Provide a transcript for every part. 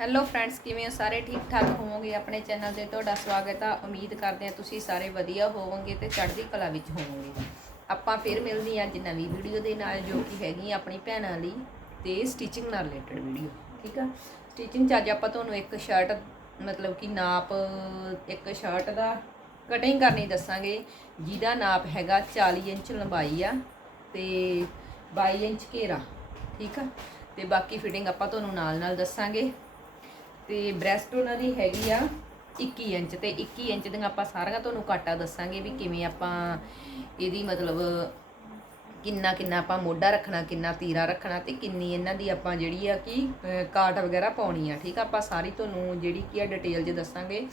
Hello friends ਕਿਵੇਂ ਹੋ? ਸਾਰੇ ਠੀਕ ਠਾਕ ਹੋਵੋਗੇ? ਆਪਣੇ ਚੈਨਲ ਤੇ ਤੁਹਾਡਾ ਸਵਾਗਤ ਆ। ਉਮੀਦ ਕਰਦੇ ਹਾਂ ਤੁਸੀਂ ਸਾਰੇ ਵਧੀਆ ਹੋਵੋਗੇ ਤੇ ਚੜ੍ਹਦੀ ਕਲਾ ਵਿੱਚ ਹੋਵੋਗੇ। ਆਪਾਂ ਫਿਰ ਮਿਲਦੇ ਹਾਂ ਅੱਜ ਨਵੀਂ ਵੀਡੀਓ ਦੇ ਨਾਲ, ਜੋ ਕਿ ਹੈਗੀ ਆਪਣੀ ਭੈਣਾਂ ਲਈ ਤੇ ਸਟਿਚਿੰਗ ਨਾਲ ਰਿਲੇਟਡ ਵੀਡੀਓ, ਠੀਕ ਆ? ਸਟਿਚਿੰਗ ਚ ਅੱਜ ਆਪਾਂ ਤੁਹਾਨੂੰ ਇੱਕ ਸ਼ਰਟ ਮਤਲਬ ਕਿ ਨਾਪ, ਇੱਕ ਸ਼ਰਟ ਦਾ ਕਟਿੰਗ ਕਰਨੀ ਦੱਸਾਂਗੇ। ਜਿਹਦਾ ਨਾਪ ਹੈਗਾ 40 ਇੰਚ ਲੰਬਾਈ ਆ ਤੇ 22 ਇੰਚ ਘੇਰਾ, ਠੀਕ ਆ? ਤੇ ਬਾਕੀ ਫਿਟਿੰਗ ਆਪਾਂ ਤੁਹਾਨੂੰ ਨਾਲ ਨਾਲ ਦੱਸਾਂਗੇ। ਤੇ ਬ੍ਰੈਸਟ ਉਹਨਾਂ ਦੀ ਹੈਗੀ ਆ 21 ਇੰਚ ਤੇ 21 ਇੰਚ ਦੀਆਂ ਆਪਾਂ ਸਾਰੀਆਂ ਤੁਹਾਨੂੰ ਕਾਟਾ ਦੱਸਾਂਗੇ ਵੀ ਕਿਵੇਂ ਆਪਾਂ ਇਹਦੀ ਮਤਲਬ ਕਿੰਨਾ ਕਿੰਨਾ ਆਪਾਂ ਮੋਢਾ ਰੱਖਣਾ ਕਿੰਨਾ ਤੀਰਾ ਰੱਖਣਾ ਤੇ ਕਿੰਨੀ ਇਹਨਾਂ ਦੀ ਆਪਾਂ ਜਿਹੜੀ ਆ ਕਿ ਅਹ, ਕਾਟ ਵਗੈਰਾ ਪਾਉਣੀ ਆ ਠੀਕ ਆ? ਆਪਾਂ ਸਾਰੀ ਤੁਹਾਨੂੰ ਜਿਹੜੀ ਕੀ ਆ ਡਿਟੇਲ 'ਚ ਦੱਸਾਂਗੇ।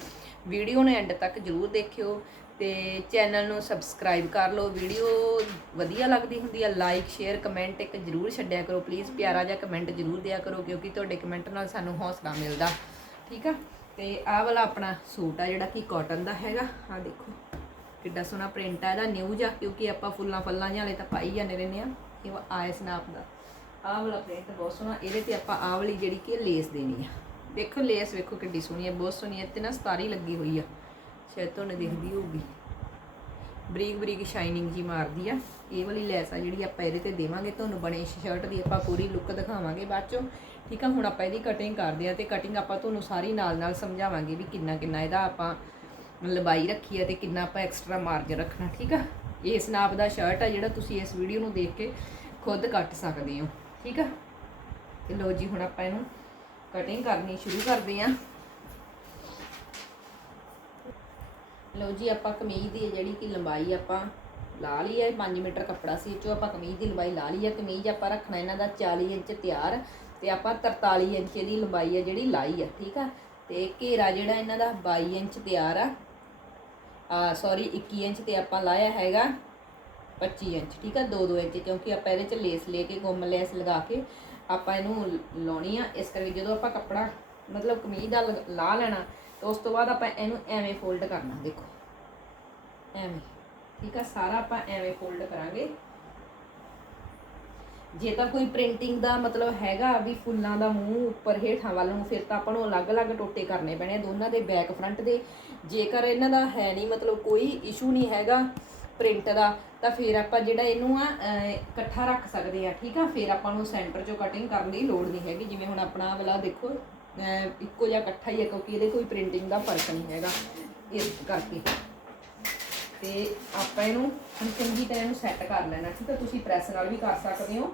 ਵੀਡੀਓ ਨੂੰ ਐਂਡ ਤੱਕ ਜਰੂਰ ਦੇਖਿਓ ਤੇ ਚੈਨਲ ਨੂੰ ਸਬਸਕ੍ਰਾਈਬ ਕਰ ਲਓ। ਵੀਡੀਓ ਵਧੀਆ ਲੱਗਦੀ ਹੁੰਦੀ ਆ ਲਾਈਕ ਸ਼ੇਅਰ ਕਮੈਂਟ ਇੱਕ ਜਰੂਰ ਛੱਡਿਆ ਕਰੋ। ਪਲੀਜ਼ ਪਿਆਰਾ ਜਿਹਾ ਕਮੈਂਟ ਜਰੂਰ ਦਿਆ ਕਰੋ ਕਿਉਂਕਿ ਤੁਹਾਡੇ ਕਮੈਂਟ ਨਾਲ ਸਾਨੂੰ ਹੌਸਲਾ ਮਿਲਦਾ। ਠੀਕ ਆ? ਤੇ ਆਹ ਵਾਲਾ ਆਪਣਾ ਸੂਟ ਆ ਜਿਹੜਾ ਕਿ ਕਾਟਨ ਦਾ ਹੈਗਾ। ਆ ਦੇਖੋ, ਕਿੱਡਾ ਸੋਹਣਾ ਪ੍ਰਿੰਟ ਆ ਇਹਦਾ ਨਿਊ ਆ ਕਿਉਂਕਿ ਆਪਾਂ ਫੁੱਲਾਂ ਫੱਲਾਂ ਜਿਹਾ ਵਾਲੇ ਤਾਂ ਪਾਈ ਜਾਂਦੇ ਰਹਿੰਦੇ ਆ। ਇਹ ਵਾ ਆਇਸ ਨਾਪ ਦਾ। ਆਹ ਵਾਲਾ ਪ੍ਰਿੰਟ ਬਹੁਤ ਸੋਹਣਾ, ਇਹਦੇ ਤੇ ਆਪਾਂ ਆਹ ਵਾਲੀ ਜਿਹੜੀ ਕਿ ਲੇਸ ਦੇਣੀ ਆ। ਦੇਖੋ ਲੇਸ ਵੇਖੋ ਕਿੱਡੀ ਸੋਹਣੀ ਹੈ ਬਹੁਤ ਸੋਹਣੀ ਹੈ ਤੇ ਨਾ ਸਤਾਰੀ ਲੱਗੀ ਹੋਈ ਆ। ਸ਼ਾਇਦ ਤੁਹਾਨੂੰ ਦਿਖਦੀ ਹੋਊਗੀ। ਬਰੀਕ ਬਰੀਕ ਸ਼ਾਈਨਿੰਗ ਜੀ ਮਾਰਦੀ ਆ। ਇਹ ਵਾਲੀ ਲੈਸ ਆ ਜਿਹੜੀ ਆਪਾਂ ਇਹਦੇ ਤੇ ਦੇਵਾਂਗੇ, ਤੁਹਾਨੂੰ ਬਣੇ ਸ਼ਰਟ ਦੀ ਆਪਾਂ ਪੂਰੀ ਲੁੱਕ ਦਿਖਾਵਾਂਗੇ ਬਾਅਦ ਚੋਂ। ਠੀਕ ਆ, ਹੁਣ ਆਪਾਂ ਇਹਦੀ ਕਟਿੰਗ ਕਰਦੇ ਆ ਤੇ ਕਟਿੰਗ ਆਪਾਂ ਤੁਹਾਨੂੰ ਸਾਰੀ ਨਾਲ ਨਾਲ ਸਮਝਾਵਾਂਗੇ ਵੀ ਕਿੰਨਾ ਕਿੰਨਾ ਇਹਦਾ ਆਪਾਂ ਲੰਬਾਈ ਰੱਖੀ ਆ ਤੇ ਕਿੰਨਾ ਆਪਾਂ ਐਕਸਟਰਾ ਮਾਰਜਨ ਰੱਖਣਾ, ਠੀਕ ਆ? ਇਸ ਨਾਪ ਦਾ ਸ਼ਰਟ ਆ ਜਿਹੜਾ ਤੁਸੀਂ ਇਸ ਵੀਡੀਓ ਨੂੰ ਦੇਖ ਕੇ ਖੁਦ ਕੱਟ ਸਕਦੇ ਹੋ, ਠੀਕ ਆ? ਤੇ ਲੋ ਜੀ, ਹੁਣ ਆਪਾਂ ਇਹਨੂੰ ਕਟਿੰਗ ਕਰਨੀ ਸ਼ੁਰੂ ਕਰਦੇ ਆ। ਲਓ ਜੀ, ਆਪਾਂ ਕਮੀਜ਼ ਦੀ ਜਿਹੜੀ ਕਿ ਲੰਬਾਈ ਆਪਾਂ ਲਾ ਲਈ ਹੈ 5 ਮੀਟਰ ਕੱਪੜਾ ਸੀ, ਇਹ ਚੋਂ ਆਪਾਂ ਕਮੀਜ਼ ਦੀ ਲੰਬਾਈ ਲਾ ਲਈ ਹੈ ਕਮੀਜ਼ ਆਪਾਂ ਰੱਖਣਾ ਇਹਨਾਂ ਦਾ 40 ਇੰਚ ਤਿਆਰ। ਤੇ ਆਪਾਂ 43 ਇੰਚ ਇਹਦੀ ਲੰਬਾਈ ਆ ਜਿਹੜੀ ਲਾਈ ਆ, ਠੀਕ ਆ? ਤੇ ਘੇਰਾ ਜਿਹੜਾ ਇਹਨਾਂ ਦਾ 22 ਇੰਚ ਤਿਆਰ ਆ। ਆ ਸੌਰੀ 21 ਇੰਚ ਤੇ ਆਪਾਂ ਲਾਇਆ ਹੈਗਾ 25 ਇੰਚ, ਠੀਕ ਆ? 2-2 ਇੰਚ, ਕਿਉਂਕਿ ਆਪਾਂ ਇਹਦੇ ਚ ਲੇਸ ਲੈ ਕੇ, ਗੁੰਮ ਲੈਸ ਲਗਾ ਕੇ ਆਪਾਂ ਇਹਨੂੰ ਲਾਉਣੀ ਆ। ਇਸ ਕਰਕੇ ਜਦੋਂ ਆਪਾਂ ਕੱਪੜਾ, ਮਤਲਬ ਕਮੀਜ਼ ਦਾ ਲ- ਲਾ ਲੈਣਾ, ਤੇ ਉਸ ਤੋਂ ਬਾਅਦ ਆਪਾਂ ਇਹਨੂੰ ਐਵੇਂ ਫੋਲਡ ਕਰਨਾ, ਦੇਖੋ। ਐਵੇਂ, ਠੀਕ ਆ? ਸਾਰਾ ਆਪਾਂ ਐਵੇਂ ਫੋਲਡ ਕਰਾਂਗੇ। ਜੇ ਤਾਂ ਕੋਈ ਪ੍ਰਿੰਟਿੰਗ ਦਾ ਮਤਲਬ ਹੈਗਾ ਵੀ ਫੁੱਲਾਂ ਦਾ ਮੂੰਹ ਉੱਪਰ ਹੇਠਾਂ ਵੱਲ ਨੂੰ, ਫਿਰ ਤਾਂ ਆਪਾਂ ਨੂੰ ਅਲੱਗ-ਅਲੱਗ ਟੋਟੇ ਕਰਨੇ ਪੈਣੇ ਆ, ਦੋਨਾਂ ਦੇ ਬੈਕ ਫਰੰਟ ਦੇ। ਜੇਕਰ ਇਹਨਾਂ ਦਾ ਹੈ ਨਹੀਂ, ਮਤਲਬ ਕੋਈ ਇਸ਼ੂ ਨਹੀਂ ਹੈਗਾ ਪ੍ਰਿੰਟ ਦਾ, ਤਾਂ ਫਿਰ ਆਪਾਂ ਜਿਹੜਾ ਇਹਨੂੰ ਆ ਇਕੱਠਾ ਰੱਖ ਸਕਦੇ ਆ, ਠੀਕ ਆ? ਫਿਰ ਆਪਾਂ ਨੂੰ ਸੈਂਟਰ ਚੋਂ ਕਟਿੰਗ ਕਰਨ ਦੀ ਲੋੜ ਨਹੀਂ ਹੈਗੀ। ਜਿਵੇਂ ਹੁਣ ਆਪਣਾ ਵਾਲਾ ਦੇਖੋ ਇੱਕੋ ਜਿਹਾ ਇਕੱਠਾ ਹੀ ਹੈ, ਕਿਉਂਕਿ ਇਹਦੇ ਕੋਈ ਪ੍ਰਿੰਟਿੰਗ ਦਾ ਫ਼ਰਕ ਨਹੀਂ ਹੈਗਾ ਇਸ ਕਰਕੇ। ਤੇ ਆਪਾਂ ਇਹਨੂੰ ਹੁਣ ਚੰਗੀ ਤਰ੍ਹਾਂ ਇਹਨੂੰ ਸੈੱਟ ਕਰ ਲੈਣਾ, ਠੀਕ ਹੈ ਤੁਸੀਂ ਪ੍ਰੈਸ ਨਾਲ ਵੀ ਕਰ ਸਕਦੇ ਹੋ।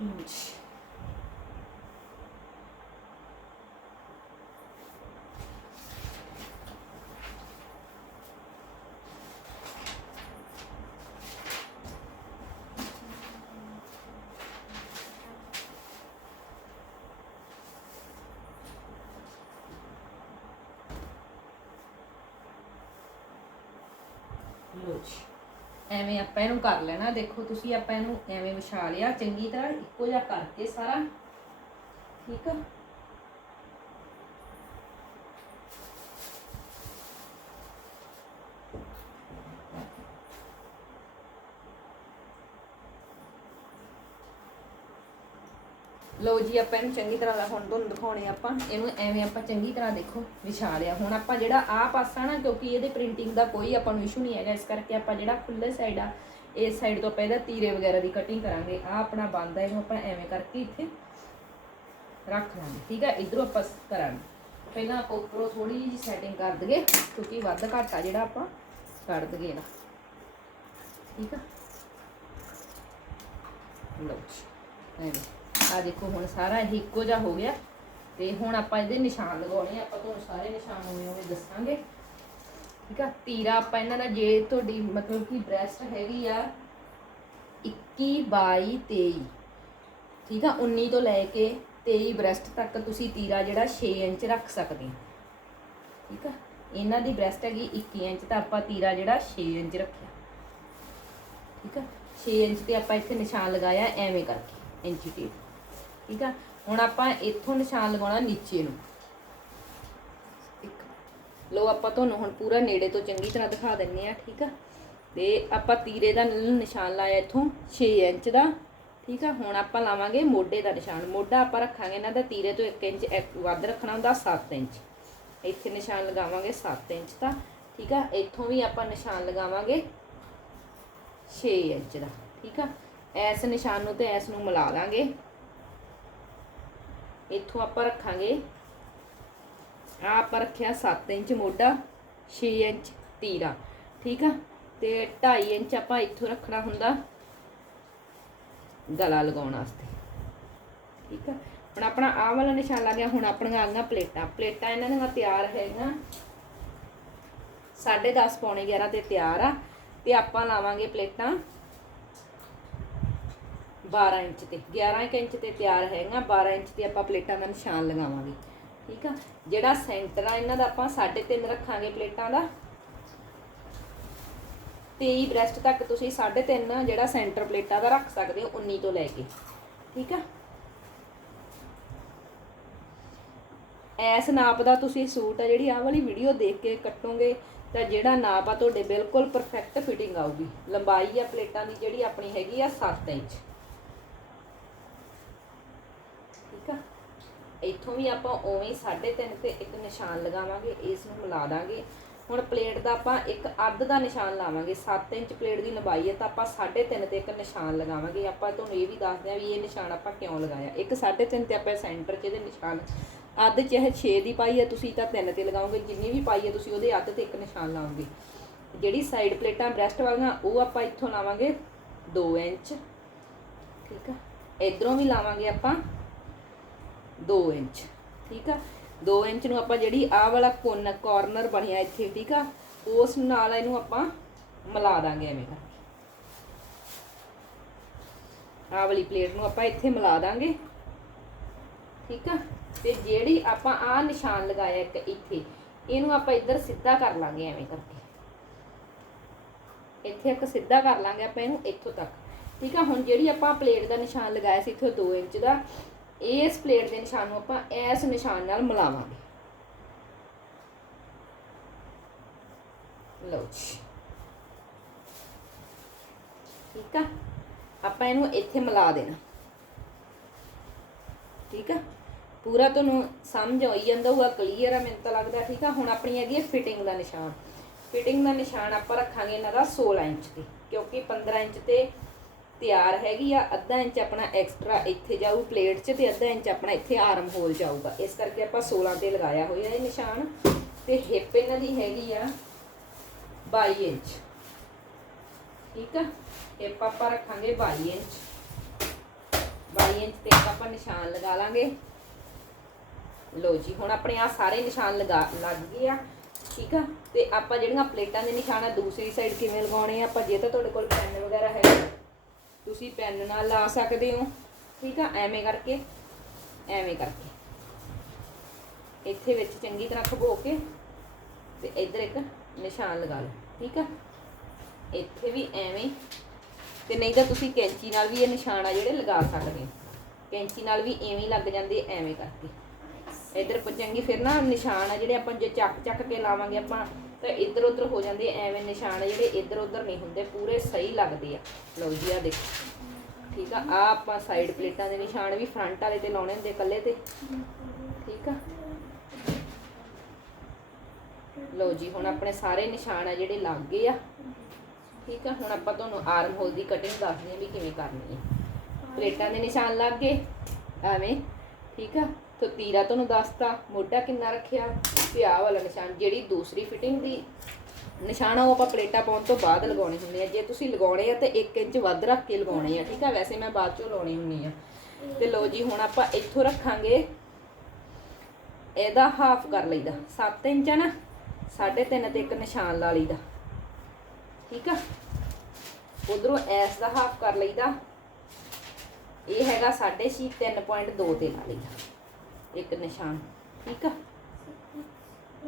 ਇੰਚ ਲੋ ਜੀ ਐਵੇਂ ਆਪਾਂ ਇਹਨੂੰ ਕਰ ਲੈਣਾ। ਦੇਖੋ, ਤੁਸੀਂ ਆਪਾਂ ਇਹਨੂੰ ਐਵੇਂ ਵਿਛਾ ਲਿਆ। ਚੰਗੀ ਤਰ੍ਹਾਂ ਇੱਕੋ ਜਿਹਾ ਕਰਕੇ ਸਾਰਾ। ਠੀਕ ਆ? ਲਓ ਜੀ, ਆਪਾਂ ਇਹਨੂੰ ਚੰਗੀ ਤਰ੍ਹਾਂ ਦਾ ਹੁਣ ਤੁਹਾਨੂੰ ਦਿਖਾਉਣੇ ਆਪਾਂ। ਇਹਨੂੰ ਐਵੇਂ ਆਪਾਂ ਚੰਗੀ ਤਰ੍ਹਾਂ ਦੇਖੋ, ਵਿਛਾ ਲਿਆ। ਹੁਣ ਆਪਾਂ ਜਿਹੜਾ ਆਹ ਪਾਸਾ ਨਾ, ਕਿਉਂਕਿ ਇਹਦੇ ਪ੍ਰਿੰਟਿੰਗ ਦਾ ਕੋਈ ਆਪਾਂ ਨੂੰ ਇਸ਼ੂ ਨਹੀਂ ਹੈਗਾ, ਇਸ ਕਰਕੇ ਆਪਾਂ ਜਿਹੜਾ ਖੁੱਲੇ ਸਾਈਡ ਆ ਇਸ ਸਾਈਡ ਤੋਂ ਆਪਾਂ ਇਹਦਾ ਤੀਰੇ ਵਗੈਰਾ ਦੀ ਕਟਿੰਗ ਕਰਾਂਗੇ। ਆ ਆਪਣਾ ਬੰਦ ਹੈ ਇਹਨੂੰ ਆਪਾਂ ਐਵੇਂ ਕਰਕੇ ਇੱਥੇ ਰੱਖ ਲਾਂਗੇ, ਠੀਕ ਹੈ ਇਧਰੋਂ ਆਪਾਂ ਕਰਾਂਗੇ। ਪਹਿਲਾਂ ਆਪਾਂ ਉੱਪਰੋਂ ਥੋੜੀ ਜਿਹੀ ਸੈਟਿੰਗ ਕਰ ਦਈਏ, ਕਿਉਂਕਿ ਵੱਧ ਘੱਟ ਆ ਜਿਹੜਾ ਆਪਾਂ ਛੱਡ ਦਈਏ ਇਹਦਾ। ਠੀਕ ਆ? ਲਓ ਐਵੇਂ। ਆ ਦੇਖੋ, ਹੁਣ ਸਾਰਾ ਇਹ ਇੱਕੋ ਜਿਹਾ ਹੋ ਗਿਆ। ਤੇ ਹੁਣ ਆਪਾਂ ਇਹਦੇ ਨਿਸ਼ਾਨ ਲਗਾਉਣੇ ਆ। ਆਪਾਂ ਤੁਹਾਨੂੰ ਸਾਰੇ ਨਿਸ਼ਾਨ ਉਵੇਂ ਹੋਏ ਦੱਸਾਂਗੇ। ਠੀਕ ਆ? ਤੀਰਾ ਆਪਾਂ ਇਹਨਾਂ ਦਾ ਜੇ ਤੁਹਾਡੀ ਮਤਲਬ ਕਿ ਬ੍ਰੈਸਟ ਹੈਗੀ ਆ 21 22 23 ਠੀਕ ਆ? 19 ਤੋਂ ਲੈ ਕੇ 23 ਬ੍ਰੈਸਟ ਤੱਕ ਤੁਸੀਂ ਤੀਰਾ ਜਿਹੜਾ 6 ਇੰਚ ਰੱਖ ਸਕਦੇ ਹੋ ਠੀਕ ਆ? ਇਹਨਾਂ ਦੀ ਬ੍ਰੈਸਟ ਹੈਗੀ 21 ਇੰਚ, ਤਾਂ ਆਪਾਂ ਤੀਰਾ ਜਿਹੜਾ 6 ਇੰਚ ਰੱਖਿਆ। ਠੀਕ ਆ? 6 ਇੰਚ ਤੇ ਆਪਾਂ ਇੱਥੇ ਨਿਸ਼ਾਨ ਲਗਾਇਆ ਐਵੇਂ ਕਰਕੇ, ਇੰਚੀ ਟੇਪ ਠੀਕ ਆ? ਹੁਣ ਆਪਾਂ ਇੱਥੋਂ ਨਿਸ਼ਾਨ ਲਗਾਉਣਾ ਨੀਚੇ ਨੂੰ। ਇੱਕ ਲੋ ਆਪਾਂ ਤੁਹਾਨੂੰ ਹੁਣ ਪੂਰਾ ਨੇੜੇ ਤੋਂ ਚੰਗੀ ਤਰ੍ਹਾਂ ਦਿਖਾ ਦਿੰਨੇ ਆ, ਠੀਕ ਆ? ਤੇ ਆਪਾਂ ਤੀਰੇ ਦਾ ਨਿਸ਼ਾਨ ਲਾਇਆ ਇੱਥੋਂ 6 ਇੰਚ ਦਾ, ਠੀਕ ਆ? ਹੁਣ ਆਪਾਂ ਲਾਵਾਂਗੇ ਮੋਢੇ ਦਾ ਨਿਸ਼ਾਨ। ਮੋਢਾ ਆਪਾਂ ਰੱਖਾਂਗੇ ਇਹਨਾਂ ਦਾ ਤੀਰੇ ਤੋਂ 1 ਇੰਚ ਵੱਧ ਰੱਖਣਾ ਹੁੰਦਾ 7 ਇੰਚ। ਇੱਥੇ ਨਿਸ਼ਾਨ ਲਗਾਵਾਂਗੇ 7 ਇੰਚ ਦਾ, ਠੀਕ ਆ? ਇੱਥੋਂ ਵੀ ਆਪਾਂ ਨਿਸ਼ਾਨ ਲਗਾਵਾਂਗੇ 6 ਇੰਚ ਦਾ, ਠੀਕ ਆ? ਐਸ ਨਿਸ਼ਾਨ ਨੂੰ ਤੇ ਐਸ ਨੂੰ ਮਿਲਾ ਦਾਂਗੇ ਇੱਥੋਂ ਆਪਾਂ ਰੱਖਾਂਗੇ। ਆ ਆਪਾਂ ਰੱਖਿਆ 7 ਇੰਚ ਮੋਢਾ 6 ਇੰਚ ਤੀਰਾ, ਠੀਕ ਆ? ਤੇ 2.5 ਇੰਚ ਆਪਾਂ ਇੱਥੋਂ ਰੱਖਣਾ ਹੁੰਦਾ ਗਲਾ ਲਗਾਉਣ ਵਾਸਤੇ। ਠੀਕ ਆ? ਹੁਣ ਆਪਣਾ ਆਹ ਵਾਲਾ ਨਿਸ਼ਾਨ ਲੱਗ ਗਿਆ, ਹੁਣ ਆਪਣੀਆਂ ਆ ਪਲੇਟਾਂ। ਪਲੇਟਾਂ ਇਹਨਾਂ ਦੀਆਂ ਤਿਆਰ ਹੈਗੀਆਂ। 10:30 ਪੌਣੇ 11 ਤੇ ਤਿਆਰ ਆ। ਤੇ ਆਪਾਂ ਲਾਵਾਂਗੇ ਪਲੇਟਾਂ। 12 ਇੰਚ ਤੇ 11 ਕੁ ਇੰਚ ਤੇ ਤਿਆਰ ਹੈਗਾ 12 ਇੰਚ ਤੇ ਆਪਾਂ ਪਲੇਟਾਂ ਦਾ ਨਿਸ਼ਾਨ ਲਗਾਵਾਂਗੇ, ਠੀਕ ਆ? ਜਿਹੜਾ ਸੈਂਟਰ ਆ, ਇਹਨਾਂ ਦਾ ਆਪਾਂ 3.5 ਰੱਖਾਂਗੇ ਪਲੇਟਾਂ ਦਾ। 23 ਬ੍ਰੈਸਟ ਤੱਕ ਤੁਸੀਂ 3.5 ਜਿਹੜਾ ਸੈਂਟਰ ਪਲੇਟਾਂ ਦਾ ਰੱਖ ਸਕਦੇ ਹੋ 19 ਤੋਂ ਲੈ ਕੇ, ਠੀਕ ਆ? ਐਸ ਨਾਪ ਦਾ ਤੁਸੀਂ ਸੂਟ ਆ, ਜਿਹੜੀ ਆਹ ਵਾਲੀ ਵੀਡੀਓ ਦੇਖ ਕੇ ਕੱਟੋਗੇ, ਤਾਂ ਜਿਹੜਾ ਨਾਪ ਆ, ਤੁਹਾਡੇ ਬਿਲਕੁਲ ਪਰਫੈਕਟ ਫਿਟਿੰਗ ਆਊਗੀ। ਲੰਬਾਈ ਆ ਪਲੇਟਾਂ ਦੀ ਜਿਹੜੀ ਆਪਣੀ ਹੈਗੀ ਆ 7 ਇੰਚ। ਠੀਕ ਆ? ਇੱਥੋਂ ਵੀ ਆਪਾਂ ਉਵੇਂ ਹੀ 3.5 ਤੇ ਇੱਕ ਨਿਸ਼ਾਨ ਲਗਾਵਾਂਗੇ ਇਸ ਨੂੰ ਮਿਲਾ ਦਾਂਗੇ। ਹੁਣ ਪਲੇਟ ਦਾ ਆਪਾਂ ਇੱਕ ਅੱਧ ਦਾ ਨਿਸ਼ਾਨ ਲਾਵਾਂਗੇ 7 ਇੰਚ ਪਲੇਟ ਦੀ ਲੰਬਾਈ ਹੈ ਤਾਂ ਆਪਾਂ 3.5 ਤੇ ਇੱਕ ਨਿਸ਼ਾਨ ਲਗਾਵਾਂਗੇ। ਆਪਾਂ ਤੁਹਾਨੂੰ ਇਹ ਵੀ ਦੱਸਦੇ ਆ ਵੀ ਇਹ ਨਿਸ਼ਾਨ ਆਪਾਂ ਕਿਉਂ ਲਗਾਇਆ? ਇੱਕ 3.5 ਤੇ ਆਪਾਂ ਸੈਂਟਰ 'ਚ ਇਹਦੇ ਨਿਸ਼ਾਨ, ਅੱਧ ਚਾਹੇ 6 ਦੀ ਪਾਈ ਹੈ, ਤੁਸੀਂ ਤਾਂ 3 ਤੇ ਲਗਾਓਗੇ, ਜਿੰਨੀ ਵੀ ਪਾਈ ਹੈ ਤੁਸੀਂ ਉਹਦੇ ਅੱਧ ਤੇ ਇੱਕ ਨਿਸ਼ਾਨ ਲਾਓਗੇ। ਜਿਹੜੀ ਸਾਈਡ ਪਲੇਟਾਂ ਬ੍ਰੈਸਟ ਵਾਲੀਆਂ, ਉਹ ਆਪਾਂ ਇੱਥੋਂ ਲਾਵਾਂਗੇ 2 ਇੰਚ, ਠੀਕ ਆ? ਇਧਰੋਂ ਵੀ ਲਾਵਾਂਗੇ ਆਪਾਂ 2 ਇੰਚ, ਠੀਕ ਆ? 2 ਇੰਚ ਨੂੰ ਆਪਾਂ ਜਿਹੜੀ ਆਹ ਵਾਲਾ ਕੋਨ ਕਾਰਨਰ ਬਣਿਆ ਇੱਥੇ, ਠੀਕ ਆ? ਉਸ ਨਾਲ ਇਹਨੂੰ ਆਪਾਂ ਮਿਲਾ ਦਾਂਗੇ ਐਵੇਂ ਕਰਕੇ ਆਹ ਵਾਲੀ ਪਲੇਟ ਨੂੰ ਆਪਾਂ ਇੱਥੇ ਮਿਲਾ ਦਾਂਗੇ, ਠੀਕ ਆ? ਤੇ ਜਿਹੜੀ ਆਪਾਂ ਆਹ ਨਿਸ਼ਾਨ ਲਗਾਇਆ ਇੱਕ ਇੱਥੇ, ਇਹਨੂੰ ਆਪਾਂ ਇੱਧਰ ਸਿੱਧਾ ਕਰ ਲਾਂਗੇ ਐਵੇਂ ਕਰਕੇ। ਇੱਥੇ ਇੱਕ ਸਿੱਧਾ ਕਰ ਲਾਂਗੇ ਆਪਾਂ ਇਹਨੂੰ ਇੱਥੋਂ ਤੱਕ, ਠੀਕ ਆ? ਹੁਣ ਜਿਹੜੀ ਆਪਾਂ ਪਲੇਟ ਦਾ ਨਿਸ਼ਾਨ ਲਗਾਇਆ ਸੀ ਇੱਥੋਂ 2 ਇੰਚ ਦਾ ਇਸ ਪਲੇਟ ਦੇ ਨਿਸ਼ਾਨ ਨੂੰ ਆਪਾਂ ਇਸ ਨਿਸ਼ਾਨ ਨਾਲ ਮਿਲਾਵਾਂਗੇ। ਲਓ ਜੀ। ਠੀਕ ਆ? ਆਪਾਂ ਇਹਨੂੰ ਇੱਥੇ ਮਿਲਾ ਦੇਣਾ। ਠੀਕ ਆ? ਪੂਰਾ ਤੁਹਾਨੂੰ ਸਮਝ ਆਈ ਜਾਂਦਾ ਹੋਊਗਾ ਕਲੀਅਰ ਆ ਮੈਨੂੰ ਤਾਂ ਲੱਗਦਾ, ਠੀਕ ਆ? ਹੁਣ ਆਪਣੀ ਹੈਗੀ ਹੈ ਫਿਟਿੰਗ ਦਾ ਨਿਸ਼ਾਨ। ਫਿਟਿੰਗ ਦਾ ਨਿਸ਼ਾਨ ਆਪਾਂ ਰੱਖਾਂਗੇ ਇਹਨਾਂ ਦਾ 16 ਇੰਚ ਤੇ ਕਿਉਂਕਿ 15 ਇੰਚ ਤੇ ਤਿਆਰ ਹੈਗੀ ਆ, ਅੱਧਾ ਇੰਚ ਆਪਣਾ ਐਕਸਟਰਾ ਇੱਥੇ ਜਾਊ ਪਲੇਟ 'ਚ ਤੇ ਅੱਧਾ ਇੰਚ ਆਪਣਾ ਇੱਥੇ ਆਰਮ ਹੋਲ ਜਾਊਗਾ। ਇਸ ਕਰਕੇ ਆਪਾਂ 16 ਤੇ ਲਗਾਇਆ ਹੋਇਆ ਇਹ ਨਿਸ਼ਾਨ ਤੇ ਹਿੱਪ ਇਹਨਾਂ ਦੀ ਹੈਗੀ ਆ 22 ਇੰਚ। ਠੀਕ ਆ? ਹਿੱਪ ਆਪਾਂ ਰੱਖਾਂਗੇ 22 ਇੰਚ। 22 ਇੰਚ ਤੇ ਆਪਾਂ ਨਿਸ਼ਾਨ ਲਗਾ ਲਾਂਗੇ। ਲੋ ਜੀ, ਹੁਣ ਆਪਣੇ ਆ ਸਾਰੇ ਨਿਸ਼ਾਨ ਲਗਾ, ਲੱਗ ਗਏ ਆ। ਠੀਕ ਆ? ਤੇ ਆਪਾਂ ਜਿਹੜੀਆਂ ਪਲੇਟਾਂ ਦੇ ਨਿਸ਼ਾਨ ਆ, ਦੂਸਰੀ ਸਾਈਡ ਕਿਵੇਂ ਲਗਾਉਣੇ ਆ? ਆਪਾਂ ਜੇ ਤਾਂ ਤੁਹਾਡੇ ਕੋਲ ਪੈਨ ਵਗੈਰਾ ਹੈਗਾ ਤੁਸੀਂ ਪੈਨ ਨਾਲ ਲਾ ਸਕਦੇ ਹੋ। ਠੀਕ ਆ? ਐਵੇਂ ਕਰਕੇ ਐਵੇਂ ਕਰਕੇ। ਇੱਥੇ ਵਿੱਚ ਚੰਗੀ ਤਰ੍ਹਾਂ ਖਬੋ ਕੇ ਤੇ ਇੱਧਰ ਇੱਕ ਨਿਸ਼ਾਨ ਲਗਾ ਲਓ। ਠੀਕ ਆ? ਇੱਥੇ ਵੀ ਐਵੇਂ। ਤੇ ਨਹੀਂ ਤਾਂ ਤੁਸੀਂ ਕੈਂਚੀ ਨਾਲ ਵੀ ਇਹ ਨਿਸ਼ਾਨ ਆ ਜਿਹੜੇ ਲਗਾ ਸਕਦੇ ਹੋ। ਕੈਂਚੀ ਨਾਲ ਵੀ ਐਵੇਂ ਲੱਗ ਜਾਂਦੇ, ਐਵੇਂ ਕਰਕੇ। ਇੱਧਰ ਚੰਗੀ ਫਿਰ ਨਾ ਨਿਸ਼ਾਨ ਆ ਜਿਹੜੇ ਆਪਾਂ ਜੇ ਚੱਕ ਚੱਕ ਕੇ ਲਾਵਾਂਗੇ ਆਪਾਂ ਤਾਂ ਇੱਧਰ ਉੱਧਰ ਹੋ ਜਾਂਦੇ ਐਵੇਂ ਨਿਸ਼ਾਨ ਆ ਜਿਹੜੇ ਇੱਧਰ ਉੱਧਰ ਨਹੀਂ ਹੁੰਦੇ ਪੂਰੇ ਸਹੀ ਲੱਗਦੇ ਆ। ਲਓ ਜੀ ਆ ਦੇਖੋ। ਠੀਕ ਆ ਆ ਆਪਾਂ ਸਾਈਡ ਪਲੇਟਾਂ ਦੇ ਨਿਸ਼ਾਨ ਵੀ ਫਰੰਟ ਵਾਲੇ ਤੇ ਲਾਉਣੇ ਹੁੰਦੇ ਇਕੱਲੇ ਤੇ। ਠੀਕ ਆ? ਲਓ ਜੀ ਹੁਣ ਆਪਣੇ ਸਾਰੇ ਨਿਸ਼ਾਨ ਆ ਜਿਹੜੇ ਲੱਗ ਗਏ ਆ। ਠੀਕ ਆ ਹੁਣ ਆਪਾਂ ਤੁਹਾਨੂੰ ਆਰਮ ਹੋਲ ਦੀ ਕਟਿੰਗ ਦੱਸਦੇ ਹਾਂ ਵੀ ਕਿਵੇਂ ਕਰਨੀ ਹੈ। ਪਲੇਟਾਂ ਦੇ ਨਿਸ਼ਾਨ ਲੱਗ ਗਏ ਐਵੇਂ। ਠੀਕ ਆ? ਤੋ ਤੀਰਾ ਤੁਹਾਨੂੰ ਦੱਸਤਾ, ਮੋਢਾ ਕਿੰਨਾ ਰੱਖਿਆ ਤੇ ਆਹ ਵਾਲਾ ਨਿਸ਼ਾਨ, ਜਿਹੜੀ ਦੂਸਰੀ ਫਿਟਿੰਗ ਦੀ ਨਿਸ਼ਾਨ ਆ, ਉਹ ਆਪਾਂ ਪਲੇਟਾਂ ਪਾਉਣ ਤੋਂ ਬਾਅਦ ਲਗਾਉਣੇ ਹੁੰਦੇ ਆ। ਜੇ ਤੁਸੀਂ ਲਗਾਉਣੇ ਆ ਤਾਂ 1 ਇੰਚ ਵੱਧ ਰੱਖ ਕੇ ਲਗਾਉਣੇ ਆ, ਠੀਕ ਆ? ਵੈਸੇ ਮੈਂ ਬਾਅਦ ਚੋਂ ਲਾਉਣੀ ਹੁੰਦੀ ਆ। ਤੇ ਲਓ ਜੀ, ਹੁਣ ਆਪਾਂ ਇੱਥੋਂ ਰੱਖਾਂਗੇ। ਇਹਦਾ ਹਾਫ ਕਰ ਲਈਦਾ। 7 ਇੰਚ ਆ ਨਾ 3.5 ਤੇ ਇੱਕ ਨਿਸ਼ਾਨ ਲਾ ਲਈਦਾ। ਠੀਕ ਆ? ਉਧਰੋਂ ਐਸ ਦਾ ਹਾਫ ਕਰ ਲਈਦਾ। ਇਹ ਹੈਗਾ 6.5 3.2 ਤੇ ਲਾ ਲਈਦਾ। ਇੱਕ ਨਿਸ਼ਾਨ, ਠੀਕ ਆ?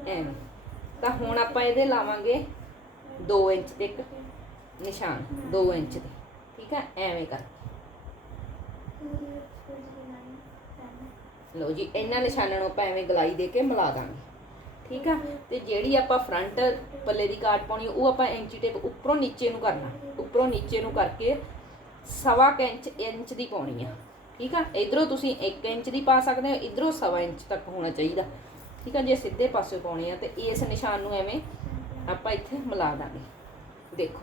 ਐਵੇਂ। ਤਾਂ ਹੁਣ ਆਪਾਂ ਇਹਦੇ ਲਾਵਾਂਗੇ 2 ਇੰਚ ਤੇ ਇੱਕ ਨਿਸ਼ਾਨ 2 ਇੰਚ ਦੇ, ਠੀਕ ਆ? ਐਵੇਂ ਕਰ ਲਓ ਜੀ, ਇਹਨਾਂ ਨਿਸ਼ਾਨਾਂ ਨੂੰ ਆਪਾਂ ਐਵੇਂ ਗਲਾਈ ਦੇ ਕੇ ਮਿਲਾ ਦਾਂਗੇ, ਠੀਕ ਆ? ਤੇ ਜਿਹੜੀ ਆਪਾਂ ਫਰੰਟ ਪੱਲੇ ਦੀ ਕਾਟ ਪਾਉਣੀ, ਉਹ ਆਪਾਂ ਇੰਚੀ ਟੇਪ ਉੱਪਰੋਂ ਨੀਚੇ ਨੂੰ ਕਰਨਾ। ਉੱਪਰੋਂ ਨੀਚੇ ਨੂੰ ਕਰਕੇ ਸਵਾ ਕੁ ਇੰਚ ਇੰਚ ਦੀ ਪਾਉਣੀ ਆ। ਠੀਕ ਆ? ਇਧਰੋਂ ਤੁਸੀਂ 1 ਇੰਚ ਦੀ ਪਾ ਸਕਦੇ ਹੋ, ਇਧਰੋਂ ਸਵਾ ਇੰਚ ਤੱਕ ਹੋਣਾ ਚਾਹੀਦਾ। ਠੀਕ ਆ ਜੇ ਸਿੱਧੇ ਪਾਸੇ ਪਾਉਣੇ ਆ ਤੇ ਇਸ ਨਿਸ਼ਾਨ ਨੂੰ ਐਵੇਂ ਆਪਾਂ ਇੱਥੇ ਮਿਲਾ ਦਾਂਗੇ। ਦੇਖੋ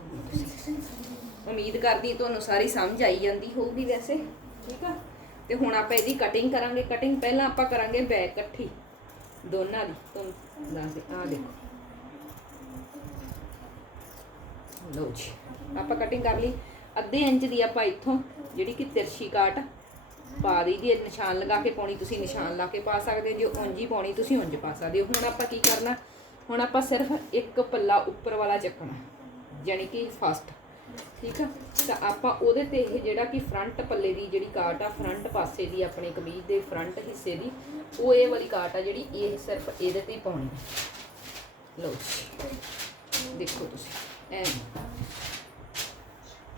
ਉਮੀਦ ਕਰਦੀ ਤੁਹਾਨੂੰ ਸਾਰੀ ਸਮਝ ਆਈ ਜਾਂਦੀ ਹੋਊਗੀ ਵੈਸੇ। ਠੀਕ ਆ? ਤੇ ਹੁਣ ਆਪਾਂ ਇਹਦੀ ਕਟਿੰਗ ਕਰਾਂਗੇ। ਕਟਿੰਗ ਪਹਿਲਾਂ ਆਪਾਂ ਕਰਾਂਗੇ ਬੈਕ ਇਕੱਠੀ। ਦੋਨਾਂ ਦੀ। ਤੁਹਾਨੂੰ ਦੱਸ ਦੇ। ਆ ਦੇਖੋ। ਲਓ ਜੀ। ਆਪਾਂ ਕਟਿੰਗ ਕਰ ਲਈ। ਅੱਧੇ ਇੰਚ ਦੀ ਆਪਾਂ ਇੱਥੋਂ ਜਿਹੜੀ ਕਿ ਤਿਰਛੀ ਕਾਟ ਪਾ ਦੀ ਦੀ ਨਿਸ਼ਾਨ ਲਗਾ ਕੇ ਪਾਉਣੀ, ਤੁਸੀਂ ਨਿਸ਼ਾਨ ਲਾ ਕੇ ਪਾ ਸਕਦੇ ਹੋ। ਜੇ ਉਂਝ ਹੀ ਪਾਉਣੀ, ਤੁਸੀਂ ਉਂਝ ਪਾ ਸਕਦੇ ਹੋ। ਹੁਣ ਆਪਾਂ ਕੀ ਕਰਨਾ? ਹੁਣ ਆਪਾਂ ਸਿਰਫ ਇੱਕ ਪੱਲਾ ਉੱਪਰ ਵਾਲਾ ਚੱਕਣਾ ਯਾਨੀ ਕਿ ਫਸਟ ਠੀਕ ਆ? ਤਾਂ ਆਪਾਂ ਉਹਦੇ ਤੇ ਇਹ ਜਿਹੜਾ ਕਿ ਫਰੰਟ ਪੱਲੇ ਦੀ ਜਿਹੜੀ ਕਾਟ ਆ ਫਰੰਟ ਪਾਸੇ ਦੀ ਆਪਣੇ ਕਮੀਜ਼ ਦੇ ਫਰੰਟ ਹਿੱਸੇ ਦੀ, ਉਹ ਇਹ ਵਾਲੀ ਕਾਟ ਆ ਜਿਹੜੀ ਇਹ ਸਿਰਫ ਇਹਦੇ ਤੇ ਪਾਉਣੀ। ਲਓ ਦੇਖੋ ਤੁਸੀਂ, ਐ।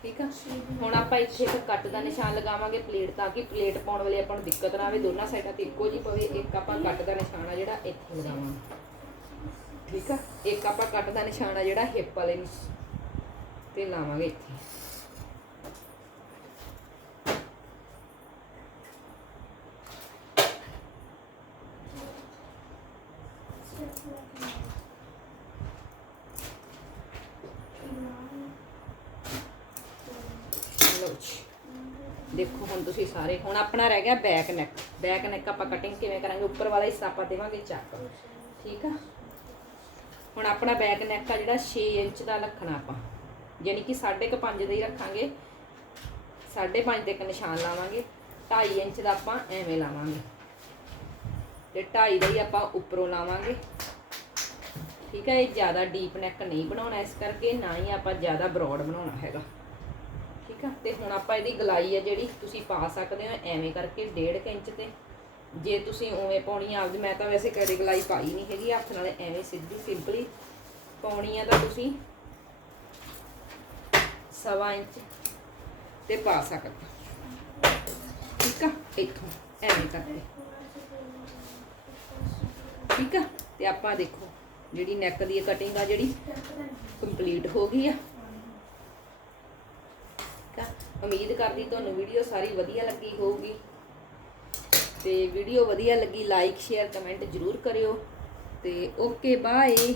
ਠੀਕ ਆ? ਹੁਣ ਆਪਾਂ ਇੱਥੇ ਇੱਕ ਕੱਟ ਦਾ ਨਿਸ਼ਾਨ ਲਗਾਵਾਂਗੇ ਪਲੇਟ ਤਾਂ ਕਿ ਪਲੇਟ ਪਾਉਣ ਵੇਲੇ ਆਪਾਂ ਨੂੰ ਦਿੱਕਤ ਨਾ ਆਵੇ। ਦੋਨਾਂ ਸਾਈਡਾਂ ਤੇ ਇੱਕੋ ਜਿਹੀ ਪਵੇ। ਇੱਕ ਆਪਾਂ ਕੱਟ ਦਾ ਨਿਸ਼ਾਨ ਆ ਜਿਹੜਾ ਇੱਥੇ ਲਗਾਵਾਂਗੇ। ਠੀਕ ਆ? ਇੱਕ ਆਪਾਂ ਕੱਟ ਦਾ ਨਿਸ਼ਾਨ ਆ ਜਿਹੜਾ ਹਿੱਪ ਵਾਲੇ ਨੂੰ ਤੇ ਲਾਵਾਂਗੇ ਇੱਥੇ। ਲਓ ਜੀ ਦੇਖੋ ਹੁਣ ਤੁਸੀਂ ਸਾਰੇ, ਹੁਣ ਆਪਣਾ ਰਹਿ ਗਿਆ ਬੈਕ ਨੈਕ ਬੈਕ ਨੈਕ ਆਪਾਂ ਕਟਿੰਗ ਕਿਵੇਂ ਕਰਾਂਗੇ? ਉੱਪਰ ਵਾਲਾ ਹਿੱਸਾ ਆਪਾਂ ਦੇਵਾਂਗੇ ਚੱਕ। ਠੀਕ ਆ? ਹੁਣ ਆਪਣਾ ਬੈਕ ਨੈਕ ਆ ਜਿਹੜਾ 6 ਇੰਚ ਦਾ ਰੱਖਣਾ ਆਪਾਂ। ਯਾਨੀ ਕਿ 5.5 ਦਾ ਹੀ ਰੱਖਾਂਗੇ। 5.5 ਦੇ ਇੱਕ ਨਿਸ਼ਾਨ ਲਾਵਾਂਗੇ। 2.5 ਇੰਚ ਦਾ ਆਪਾਂ ਐਵੇਂ ਲਾਵਾਂਗੇ। ਤੇ 2.5 ਦਾ ਹੀ ਆਪਾਂ ਉੱਪਰੋਂ ਲਾਵਾਂਗੇ। ਠੀਕ ਹੈ ਇਹ ਜ਼ਿਆਦਾ ਡੀਪ ਨੈਕ ਨਹੀਂ ਬਣਾਉਣਾ ਇਸ ਕਰਕੇ, ਨਾ ਹੀ ਆਪਾਂ ਜ਼ਿਆਦਾ ਬ੍ਰੌਡ ਬਣਾਉਣਾ ਹੈਗਾ। ਠੀਕ ਆ? ਤੇ ਹੁਣ ਆਪਾਂ ਇਹਦੀ ਗਲਾਈ ਆ ਜਿਹੜੀ ਤੁਸੀਂ ਪਾ ਸਕਦੇ ਹੋ ਐਵੇਂ ਕਰਕੇ 1.5 ਇੰਚ ਤੇ। ਜੇ ਤੁਸੀਂ ਉਵੇਂ ਪਾਉਣੀ ਆ ਆਪਦੀ, ਮੈਂ ਤਾਂ ਵੈਸੇ ਕਦੇ ਗਲਾਈ ਪਾਈ ਨਹੀਂ ਹੈਗੀ, ਹੱਥ ਨਾਲ ਐਵੇਂ ਸਿੱਧੀ, ਸਿੰਪਲੀ ਪਾਉਣੀ ਆ ਤਾਂ ਤੁਸੀਂ ਸਵਾ ਇੰਚ ਤੇ ਪਾ ਸਕਦੇ ਹੋ। ਠੀਕ ਆ? ਇੱਥੋਂ ਐਵੇਂ ਕਰਕੇ। ਠੀਕ ਆ? ਤੇ ਆਪਾਂ ਦੇਖੋ, ਜਿਹੜੀ ਨੈਕ ਦੀ ਕਟਿੰਗ ਆ ਜਿਹੜੀ ਕੰਪਲੀਟ ਹੋ ਗਈ ਆ। ਉਮੀਦ ਕਰਦੀ ਤੁਹਾਨੂੰ ਵੀਡੀਓ ਸਾਰੀ ਵਧੀਆ ਲੱਗੀ ਹੋਊਗੀ। ਤੇ ਵੀਡੀਓ ਵਧੀਆ ਲੱਗੀ ਲਾਈਕ ਸ਼ੇਅਰ ਕਮੈਂਟ ਜ਼ਰੂਰ ਕਰਿਓ। ਤੇ ਓਕੇ ਬਾਏ